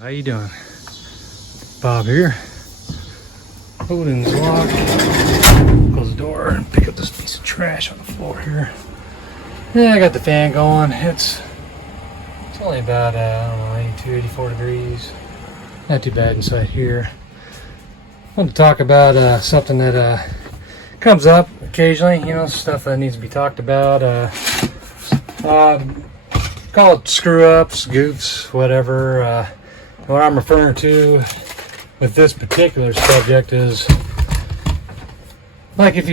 How you doing? Bob here. Odin's lock. Close the door and pick up this piece of trash on the floor here. Yeah, I got the fan going. It's only about I don't know, 82, 84 degrees. Not too bad inside here. I want to talk about something that comes up occasionally. You know, stuff that needs to be talked about. Call it screw ups, goofs, whatever. What I'm referring to with this particular subject is like if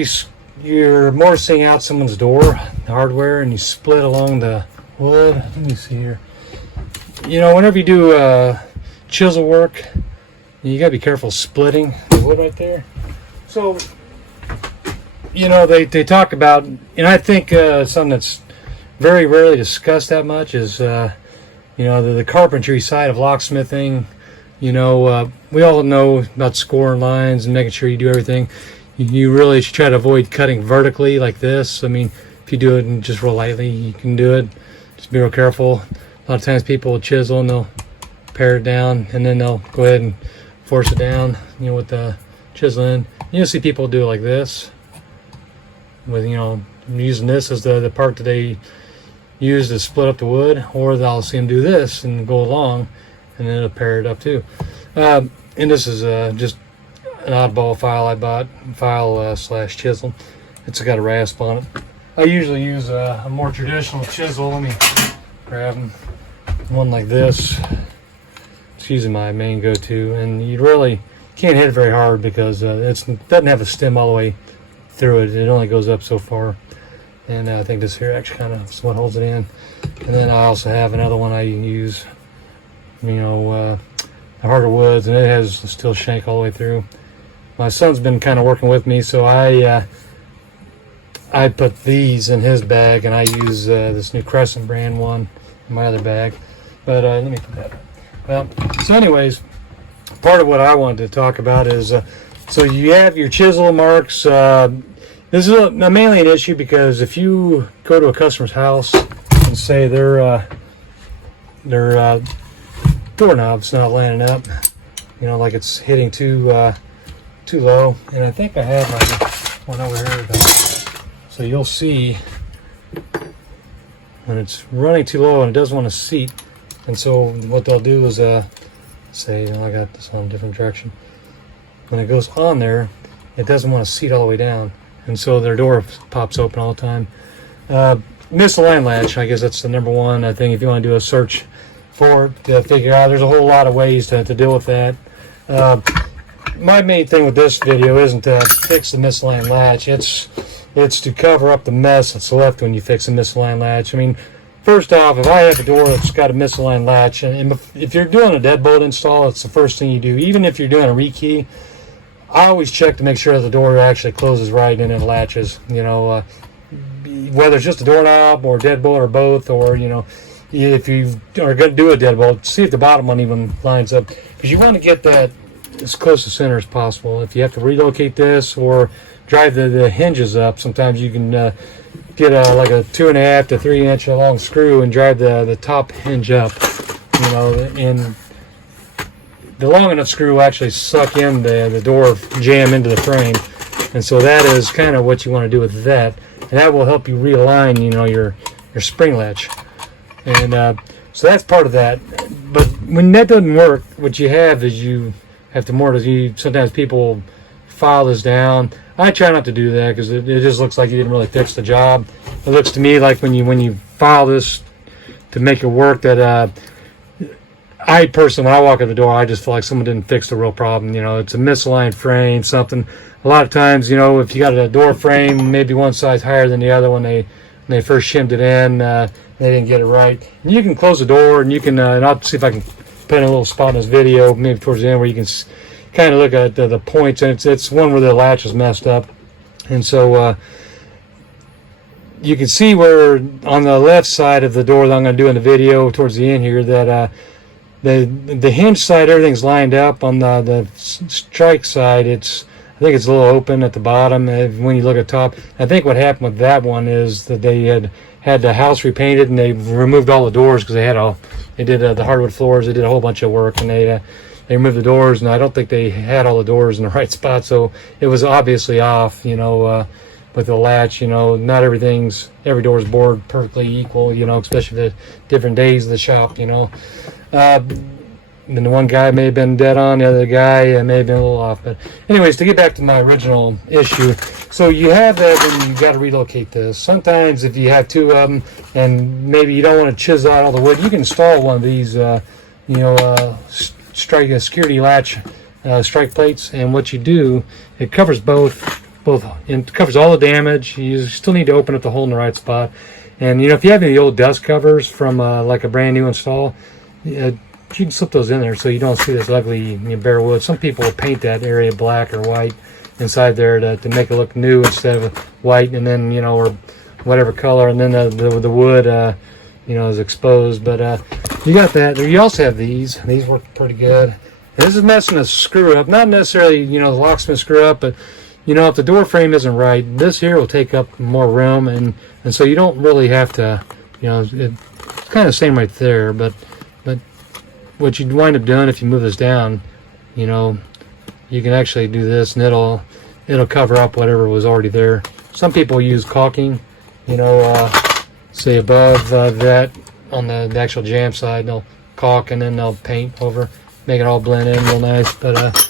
you're mortising out someone's door, the hardware, and you split along the wood. Let me see here. You know, whenever you do chisel work, you gotta be careful splitting the wood right there. So, you know, they talk about, and I think something that's very rarely discussed that much is you know, the carpentry side of locksmithing. You know, we all know about scoring lines and making sure you do everything. You really should try to avoid cutting vertically like this. I mean, if you do it just real lightly, you can do it. Just be real careful. A lot of times people will chisel and they'll pare it down, and then they'll go ahead and force it down, you know, with the chiseling. You'll see people do it like this, with, you know, using this as the part that they use to split up the wood, or I'll see them do this and go along, and then it'll pair it up too. And this is just an oddball file I bought, file slash chisel. It's got a rasp on it. I usually use a more traditional chisel. Let me grab one like this. It's usually my main go-to, and you really can't hit it very hard because it doesn't have a stem all the way through it. It only goes up so far. And I think this here actually kind of is what holds it in. And then I also have another one I use, you know, the harder woods, and it has a steel shank all the way through. My son's been kind of working with me, so I put these in his bag, and I use this new Crescent brand one in my other bag. But let me put that up. Well, so anyways, part of what I wanted to talk about is, so you have your chisel marks. This is mainly an issue because if you go to a customer's house and say their doorknob's not lining up, you know, like it's hitting too low, and I think I have my one over here. So you'll see when it's running too low and it doesn't want to seat, and so what they'll do is say, you know, I got this on a different direction. When it goes on there, it doesn't want to seat all the way down. And so their door pops open all the time. Misaligned latch, I guess that's the number one. I think if you want to do a search for it to figure out, there's a whole lot of ways to deal with that. My main thing with this video isn't to fix the misaligned latch. It's to cover up the mess that's left when you fix a misaligned latch. I mean, first off, if I have a door that's got a misaligned latch, and if you're doing a deadbolt install, it's the first thing you do. Even if you're doing a rekey, I always check to make sure the door actually closes right and it latches. You know, whether it's just a doorknob or a deadbolt or both, or, you know, if you are going to do a deadbolt, see if the bottom one even lines up, because you want to get that as close to center as possible. If you have to relocate this or drive the hinges up, sometimes you can get like a 2.5 to 3 inch long screw and drive the top hinge up. You know, and the long enough screw will actually suck in the door jam into the frame, and so that is kind of what you want to do with that, and that will help you realign, you know, your spring latch. And so that's part of that. But when that doesn't work, what you have is you have to mortise. Sometimes people file this down. I try not to do that because it just looks like you didn't really fix the job. It looks to me like when you file this to make it work, that I personally, when I walk in the door, I just feel like someone didn't fix the real problem. You know, it's a misaligned frame, something. A lot of times, you know, if you got a door frame, maybe one size higher than the other when they first shimmed it in, they didn't get it right. And you can close the door, and you can, and I'll see if I can put in a little spot in this video, maybe towards the end, where you can kind of look at the points, and it's one where the latch is messed up. And so you can see where on the left side of the door that I'm going to do in the video towards the end here, that the hinge side, everything's lined up. On the strike side, I think it's a little open at the bottom when you look at top. I think what happened with that one is that they had had the house repainted, and they removed all the doors because they did the hardwood floors. They did a whole bunch of work, and they removed the doors, and I don't think they had all the doors in the right spot, so it was obviously off, with the latch. Not every door is bored perfectly equal, especially the different days of the shop. And the one guy may have been dead on, the other guy may have been a little off. But anyways, to get back to my original issue, so you have that and you got to relocate this. Sometimes if you have two of them and maybe you don't want to chisel out all the wood, you can install one of these, security latch strike plates. And what you do, it covers both, and covers all the damage. You still need to open up the hole in the right spot. And if you have any old dust covers from like a brand new install, you can slip those in there so you don't see this ugly bare wood. Some people will paint that area black or white inside there to make it look new instead of white, and then or whatever color, and then the wood is exposed. But you got that. You also have these. These work pretty good. This is messing a screw up, not necessarily the locksmith screw up, but if the door frame isn't right, this here will take up more room, and so you don't really have to it's kind of the same right there, but what you wind up doing if you move this down, you can actually do this, and it'll cover up whatever was already there. Some people use caulking, say above that on the actual jamb side, they'll caulk and then they'll paint over, make it all blend in real nice. But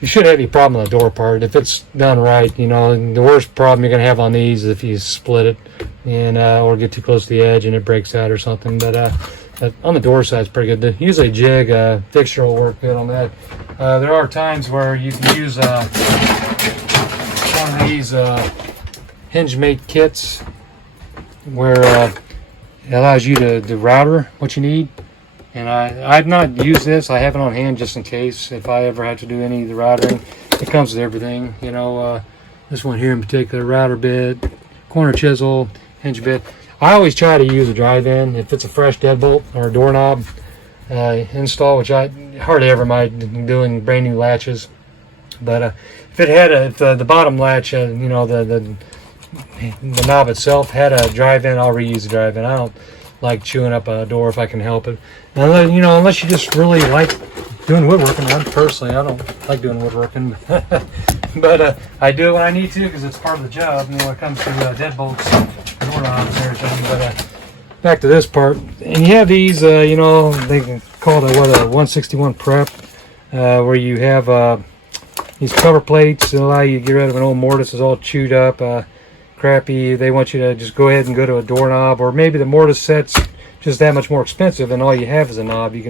you shouldn't have any problem with the door part if it's done right. And the worst problem you're going to have on these is if you split it and or get too close to the edge and it breaks out or something. But on the door side, it's pretty good. Usually jig fixture will work good on that. There are times where you can use one of these hinge mate kits where it allows you to router what you need. And I've not used this. I have it on hand just in case if I ever have to do any of the routering. It comes with everything. This one here in particular, router bit, corner chisel, hinge bit. I always try to use a drive-in if it's a fresh deadbolt or a doorknob install, which I hardly ever mind doing brand new latches. But if the bottom latch, the knob itself had a drive-in, I'll reuse the drive-in. I don't like chewing up a door if I can help it. And, unless you just really like doing woodworking. Personally, I don't like doing woodworking, but I do it when I need to because it's part of the job. When it comes to deadbolts, doorknobs, and everything. But back to this part, and you have these. They can call it a 161 prep, where you have these cover plates that allow you to get rid of an old mortise that's all chewed up, crappy. They want you to just go ahead and go to a doorknob, or maybe the mortise set's just that much more expensive, and all you have is a knob. You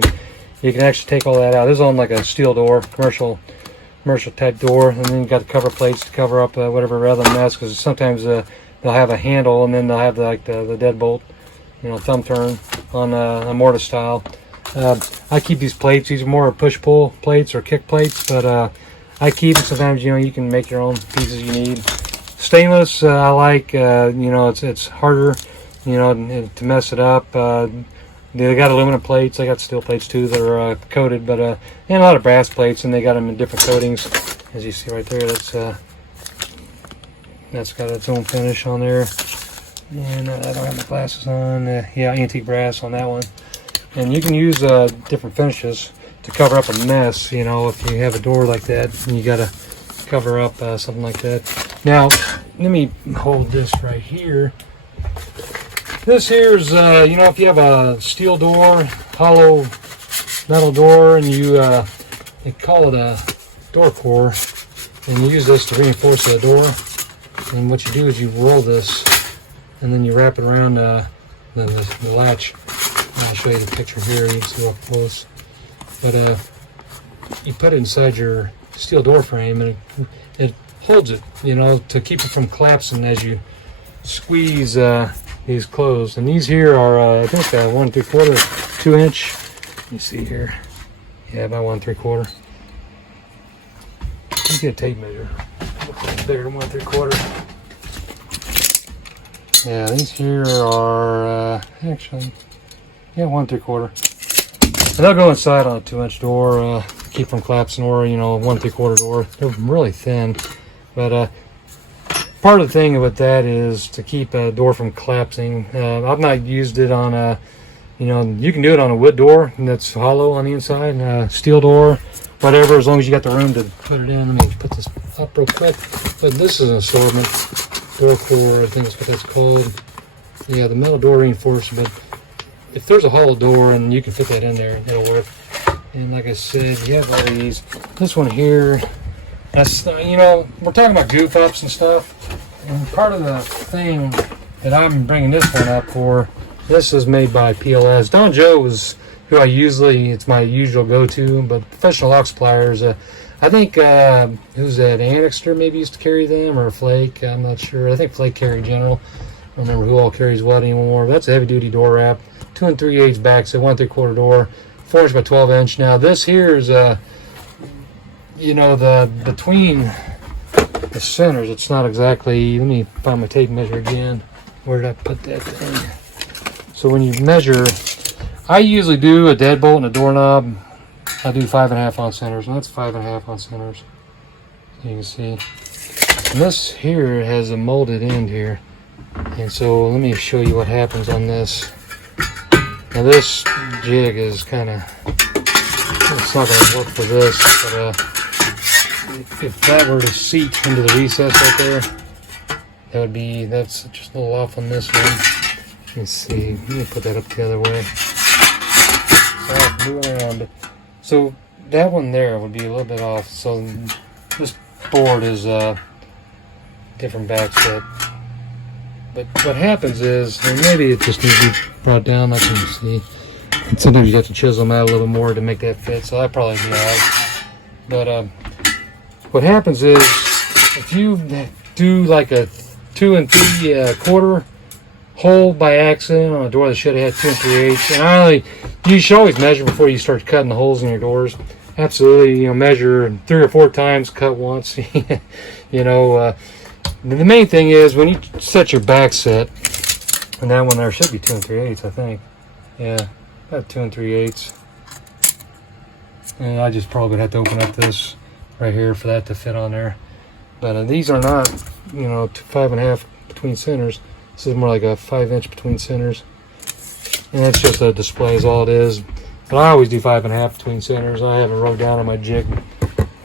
can actually take all that out. This is on like a steel door, commercial type door, and then you got the cover plates to cover up whatever other mess. Because sometimes they'll have a handle, and then they'll have the deadbolt, thumb turn on a mortise style. I keep these plates. These are more push-pull plates or kick plates, but I keep them. Sometimes you can make your own pieces you need. Stainless, I like. It's harder, to mess it up. They got aluminum plates. They got steel plates too that are coated, but and a lot of brass plates, and they got them in different coatings, as you see right there. That's got its own finish on there. And I don't have my glasses on. Yeah, antique brass on that one. And you can use different finishes to cover up a mess. If you have a door like that, and you got to cover up something like that. Now, let me hold this right here. This here's, if you have a steel door, hollow metal door, and they call it a door core, and you use this to reinforce the door. And what you do is you roll this, and then you wrap it around the latch. I'll show you the picture here. You can see up close. But you put it inside your steel door frame, and it holds it, to keep it from collapsing as you squeeze these closed. And these here are, I think, 1 3/4, 2 inch. Let me see here. Yeah, about 1 3/4. Let me get a tape measure. It's bigger than 1 3/4. Yeah, these here are actually, 1 3/4. And they'll go inside on a 2 inch door, keep from collapsing, or 1 3/4 door. They're really thin, but part of the thing with that is to keep a door from collapsing. I've not used it on a, you can do it on a wood door that's hollow on the inside, steel door, whatever, as long as you got the room to put it in. Let me put this up real quick. But this is an assortment door core, I think that's what that's called. Yeah, the metal door reinforcement. But if there's a hollow door and you can fit that in there, it'll work. And like I said, you have all these. This one here, that's, we're talking about goof ups and stuff. And part of the thing that I'm bringing this one up for, this is made by PLS. Don Joe is who it's my usual go-to, but professional lock suppliers, I think, who's that, Annixter maybe used to carry them, or Flake, I'm not sure. I think Flake carried General. I don't remember who all carries what anymore. That's a heavy-duty door wrap, 2 3/8 back, so 1 3/4 door, 4 inch by 12 inch. Now this here is, between the centers, it's not exactly, let me find my tape measure again. Where did I put that thing? So when you measure, I usually do a deadbolt and a doorknob. I do 5.5 ounce centers, and that's 5.5 ounce centers. You can see. And this here has a molded end here. And so let me show you what happens on this. Now this jig is kind of, it's not going to work for this, but if that were to seat into the recess right there, that's just a little off on this one. Let's see, let me put that up the other way. So I can move around. So that one there would be a little bit off. So this board is different back set. But what happens is, and maybe it just needs to be brought down, like you can see. And sometimes you have to chisel them out a little bit more to make that fit, so that'd probably be alright. But what happens is, if you do like a 2 3/4 hole by accident on a door that should have had 2 3/8, and you should always measure before you start cutting the holes in your doors. Absolutely, measure 3 or 4 times, cut once. The main thing is when you set your back set, and that one there should be 2 3/8, I think. Yeah, about 2 3/8. And I just probably would have to open up this right here for that to fit on there. But these are not, 5.5 between centers. This is more like a 5 inch between centers. And that's just a display is all it is. But I always do 5.5 between centers. I have it wrote down on my jig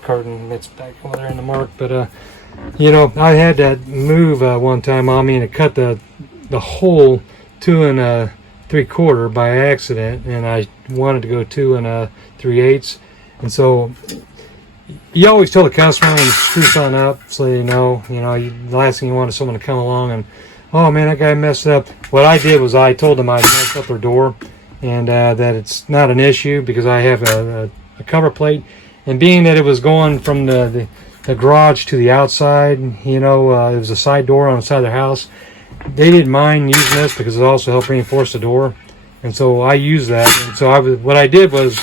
carton. It's back over there in the mark. But, I had that move one time on me, and it cut the hole 2 3/4 by accident. And I wanted to go 2 3/8. And so you always tell the customer when you screw something up, so the last thing you want is someone to come along and, oh man, that guy messed up. What I did was I told them I messed up their door, and that it's not an issue because I have a cover plate. And being that it was going from the garage to the outside, it was a side door on the side of the house, they didn't mind using this because it also helped reinforce the door. And so I used that. And so what I did was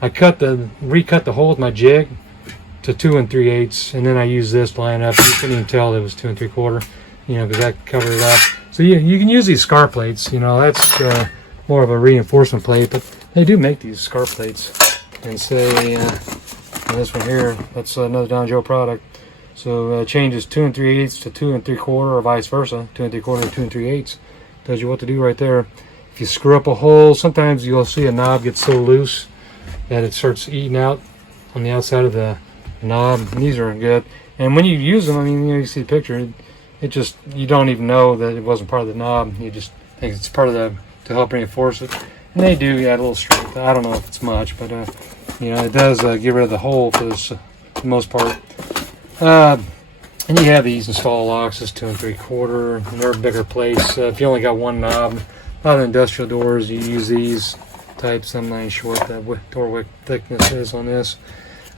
I recut the hole with my jig to 2 3/8, and then I used this to line up. You couldn't even tell it was 2 3/4, because that covered it up. So you can use these scar plates. That's more of a reinforcement plate, but they do make these scar plates. And say this one here, that's another Don Joe product. So changes 2 3/8 to 2 3/4, or vice versa, 2 3/4 to 2 3/8. Tells you what to do right there. If you screw up a hole, sometimes you'll see a knob get so loose that it starts eating out on the outside of the knob. And these are good. And when you use them, you see the picture, it just, you don't even know that it wasn't part of the knob. You just think it's part of to help reinforce it. And they do add a little strength. I don't know if it's much, but it does get rid of the hole for the most part. And you have these install locks, this 2 3/4, and they're bigger plates. If you only got one knob, a lot of industrial doors, you use these types. I'm not sure what the door wick thickness is on this,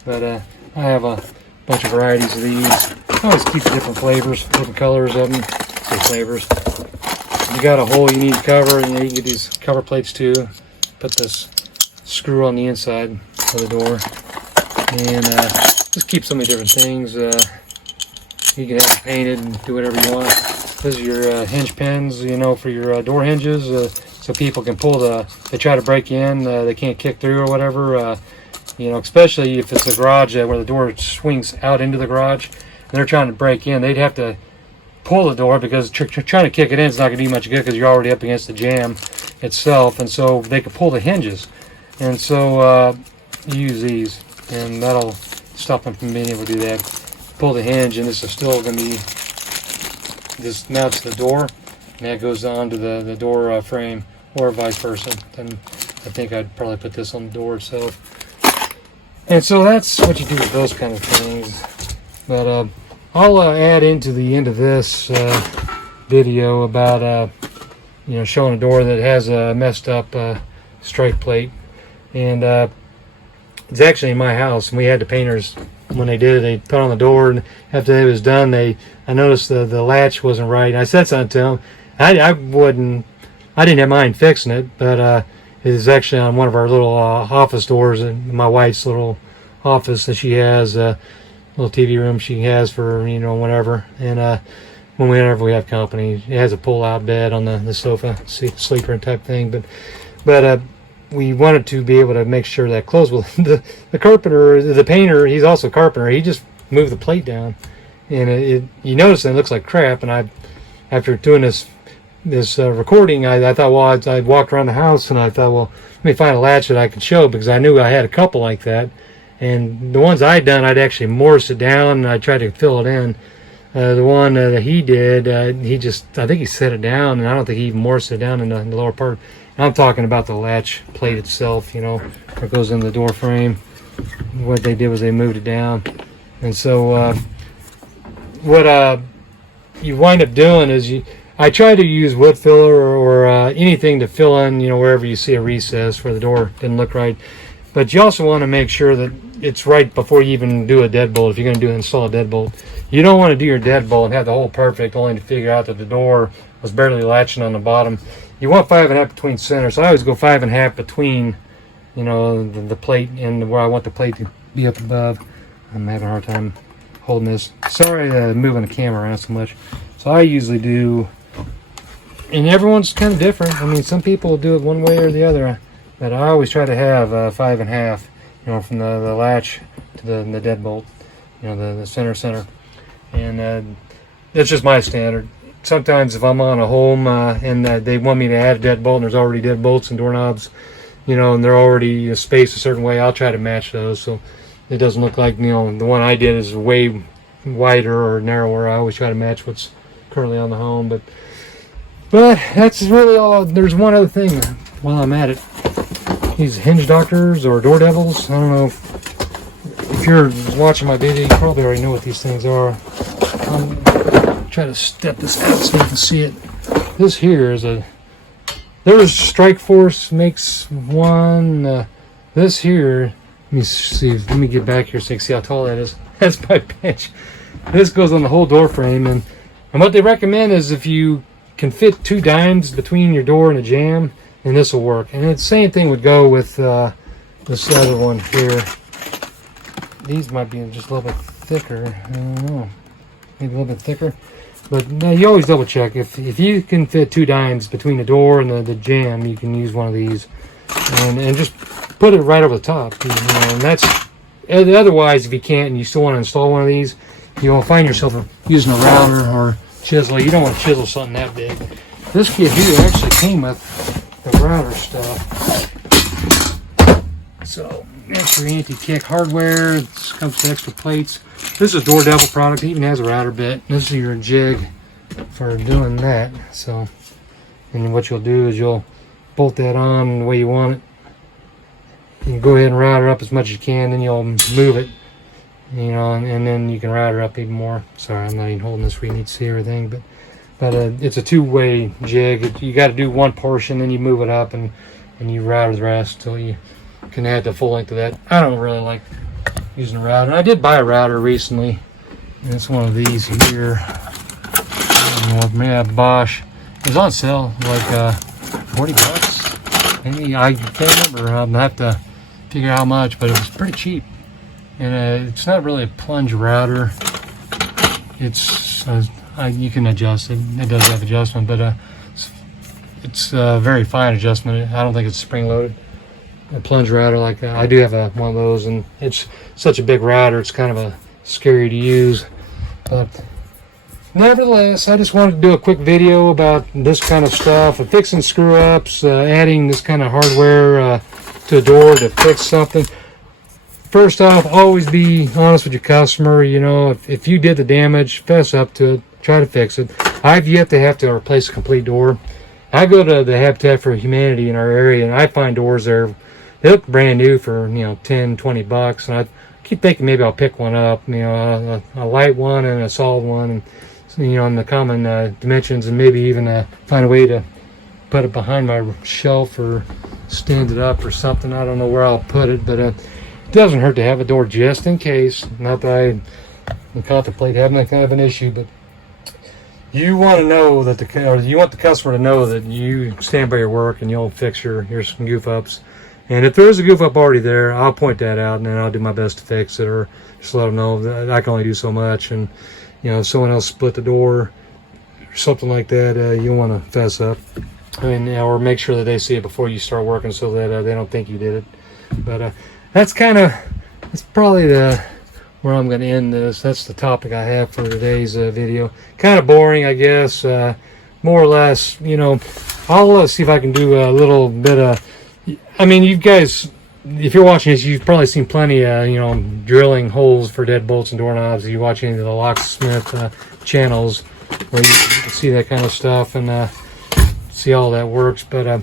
but I have a bunch of varieties of these. I always keep different flavors, different colors of them, different flavors. If you got a hole you need to cover, you can get these cover plates too. Put this screw on the inside of the door, and just keep so many different things. You can have it painted and do whatever you want. This is your hinge pins, for your door hinges, so people can pull they try to break in, they can't kick through or whatever. Especially if it's a garage where the door swings out into the garage, and they're trying to break in, they'd have to pull the door, because trying to kick it in is not going to do much good because you're already up against the jamb itself. And so they could pull the hinges. And so use these, and that'll stop them from being able to do that. Pull the hinge, and this is still going to be, this mounts the door, and that goes on to the door frame, or vice versa. And I think I'd probably put this on the door itself. And so that's what you do with those kind of things. But I'll add into the end of this video about showing a door that has a messed up strike plate. And it's actually in my house, and we had the painters, when they did it, they put on the door, and after it was done, I noticed the latch wasn't right. And I said something to them. I didn't have mind fixing it, but it is actually on one of our little office doors in my wife's little office that she has, a little TV room she has for whatever. And whenever we have company, it has a pull-out bed on the sofa, sleeper type thing. But we wanted to be able to make sure that closed. Well, the carpenter, the painter, he's also a carpenter. He just moved the plate down, and you notice it looks like crap. And after doing this recording, I thought, well, I walked around the house, and I thought, well, let me find a latch that I could show, because I knew I had a couple like that. And the ones I'd done, I'd actually morse it down, and I tried to fill it in. The one that he did, I think he set it down, and I don't think he even morsed it down in the lower part. I'm talking about the latch plate itself, where it goes in the door frame. What they did was they moved it down. And so what you wind up doing is I try to use wood filler or anything to fill in, wherever you see a recess where the door didn't look right. But you also want to make sure that it's right before you even do a deadbolt. If you're going to install a deadbolt, you don't want to do your deadbolt and have the hole perfect, only to figure out that the door was barely latching on the bottom. You want 5.5 between center, so I always go 5.5 between, the plate and where I want the plate to be up above. I'm having a hard time holding this. Sorry, moving the camera around so much. So I usually do, and everyone's kind of different. I mean, some people do it one way or the other, but I always try to have 5.5, from the latch to the deadbolt, the center. And that's just my standard. Sometimes if I'm on a home and they want me to add a deadbolt, and there's already deadbolts and doorknobs, and they're already spaced a certain way, I'll try to match those so it doesn't look like, the one I did is way wider or narrower. I always try to match what's currently on the home. But that's really all. There's one other thing while I'm at it. These hinge doctors or door devils, I don't know if you're watching my video, you probably already know what these things are. Try to step this out so you can see it. This here is there's Strike Force makes one. This here, let me get back here so you can see how tall that is. That's my bench. This goes on the whole door frame, and what they recommend is if you can fit 2 dimes between your door and the jamb, and this will work. And the same thing would go with this other one here. These might be just a little bit thicker. I don't know, maybe a little bit thicker. But you always double check. If you can fit 2 dimes between the door and the jamb, you can use one of these, and just put it right over the top. And that's, otherwise, if you can't and you still want to install one of these, you'll find yourself using a router or chisel. You don't want to chisel something that big. This kit here actually came with the router stuff. So that's your anti-kick hardware. It comes with extra plates. This is a Door Devil product. It even has a router bit. This is your jig for doing that. So, and then what you'll do is you'll bolt that on the way you want it. You can go ahead and router up as much as you can. Then you'll move it, and then you can router up even more. Sorry, I'm not even holding this where you need to see everything, but it's a 2-way jig. You got to do one portion, then you move it up, and you router the rest till you can add the full length of that. I don't really like using a router. I did buy a router recently, and it's one of these here. Bosch. It was on sale, like 40 bucks. Maybe, I can't remember. I'll have to figure out how much, but it was pretty cheap. And it's not really a plunge router. It's you can adjust it. It does have adjustment, but it's a very fine adjustment. I don't think it's spring loaded. A plunge router like that. I do have one of those, and it's such a big router, it's kind of scary to use. But nevertheless, I just wanted to do a quick video about this kind of stuff, fixing screw-ups, adding this kind of hardware to a door to fix something. First off, always be honest with your customer. You know, if you did the damage, fess up to it, try to fix it. I've yet to have to replace a complete door. I go to the Habitat for Humanity in our area, and I find doors there, they look brand new for, you know, 10, 20 bucks, and I keep thinking maybe I'll pick one up, you know, a light one and a solid one, and, you know, in the common dimensions, and maybe even find a way to put it behind my shelf or stand it up or something. I don't know where I'll put it, but it doesn't hurt to have a door just in case. Not that I contemplate having that kind of an issue, but you want to know that you want the customer to know that you stand by your work and you'll fix your goof ups. And if there is a goof up already there, I'll point that out and then I'll do my best to fix it, or just let them know that I can only do so much. And you know, if someone else split the door or something like that, you want to fess up. I mean, or make sure that they see it before you start working, so that they don't think you did it. But that's probably where I'm going to end this. That's the topic I have for today's video. Kind of boring, I guess. More or less, you know. I'll see if I can do a little bit of. I mean, you guys, if you're watching this, you've probably seen plenty of, you know, drilling holes for deadbolts and doorknobs. If you watch any of the Locksmith channels, where you can see that kind of stuff and see how that works. But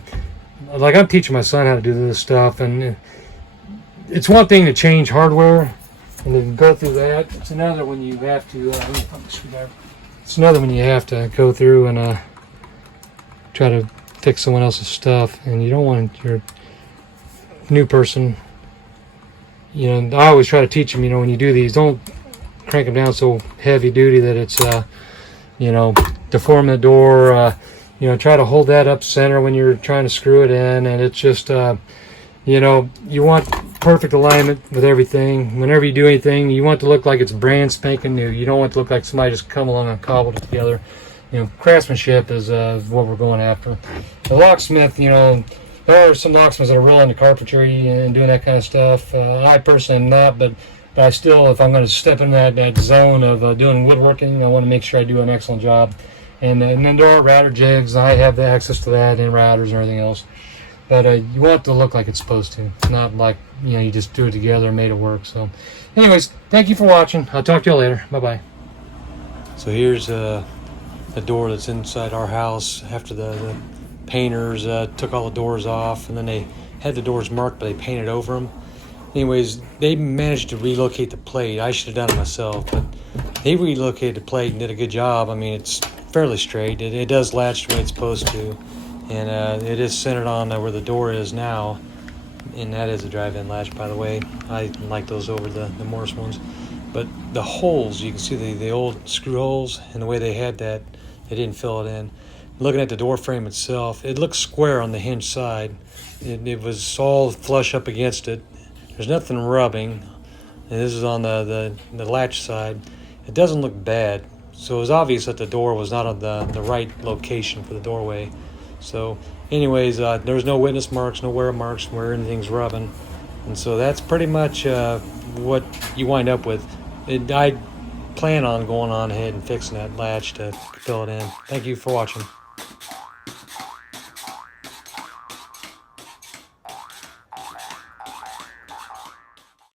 like, I'm teaching my son how to do this stuff, and it's one thing to change hardware and then go through that. It's another when you have to. It's another when you have to go through and try to fix someone else's stuff, and you don't want your new person. You know, I always try to teach them. You know, when you do these, don't crank them down so heavy duty that it's you know, deform the door. You know, try to hold that up center when you're trying to screw it in, and it's just you know, you want perfect alignment with everything. Whenever you do anything, you want it to look like it's brand spanking new. You don't want it to look like somebody just come along and cobbled it together. You know, craftsmanship is what we're going after. The locksmith, you know, there are some locksmiths that are real into carpentry and doing that kind of stuff. I personally am not, but I still, if I'm going to step in that zone of doing woodworking, I want to make sure I do an excellent job. And then there are router jigs. I have the access to that, and routers and everything else. But you want it to look like it's supposed to, not like, you know, you just do it together and made it work. So anyways, thank you for watching. I'll talk to you later. Bye-bye. So here's the door that's inside our house after the painters took all the doors off, and then they had the doors marked, but they painted over them. Anyways, they managed to relocate the plate. I should have done it myself, but they relocated the plate and did a good job. I mean, it's fairly straight. It does latch the way it's supposed to. And it is centered on where the door is now, and that is a drive-in latch, by the way. I like those over the Morse ones. But the holes, you can see the old screw holes, and the way they had that, they didn't fill it in. Looking at the door frame itself, it looks square on the hinge side. It was all flush up against it. There's nothing rubbing, and this is on the latch side. It doesn't look bad, so it was obvious that the door was not on the right location for the doorway. So anyways, there's no witness marks, no wear marks where anything's rubbing. And so that's pretty much what you wind up with. I plan on going on ahead and fixing that latch to fill it in. Thank you for watching.